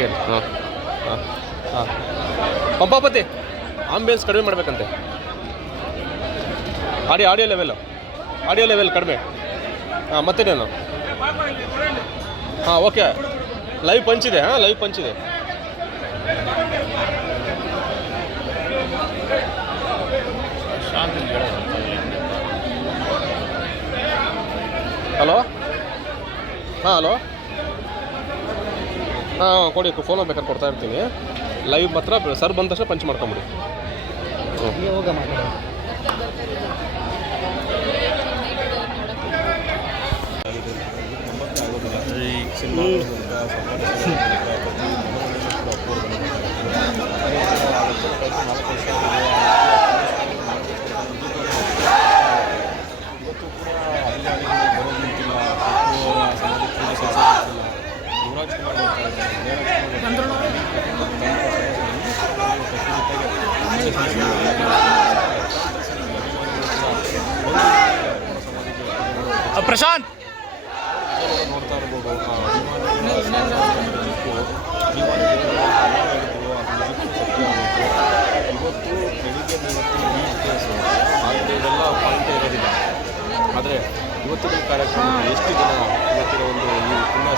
ಹಾಗೆ ಹಾಂ ಹಾಂ ಹಾಂ ಪಂಪಾಪತಿ ಆಂಬಿಯನ್ಸ್ ಕಡಿಮೆ ಮಾಡಬೇಕಂತೆ. ಆಡಿಯೋ ಲೆವೆಲ್ ಕಡಿಮೆ. ಹಾಂ ಮತ್ತೇನೇನು? ಹಾಂ ಓಕೆ. ಲೈವ್ ಪಂಚಿದೆ. ಹಲೋ ಹಲೋ ಕೊಡಿ, ಫೋನ್ ಬೇಕಾದ್ರೆ ಕೊಡ್ತಾ ಇರ್ತೀನಿ. ಲೈವ್ ಮಾತ್ರ ಸರ್ ಬಂದ ತಕ್ಷಣ ಪಂಚ್ ಮಾಡ್ಕೊಂಬಿಡಿ. ಪ್ರಶಾಂತ್ ನೋಡ್ತಾ ಇರ್ಬೋದು. ಇವತ್ತು ಬೆಳಿಗ್ಗೆ ಆದರೆ ಇದೆಲ್ಲ ಪಾಯಿಂಟೇ ಇರೋದಿಲ್ಲ. ಆದರೆ ಇವತ್ತಿನ ಕಾರ್ಯಕ್ರಮ ಎಷ್ಟು ಜನ ಇವತ್ತಿನ ಒಂದು ಈ ಪುಣ್ಯ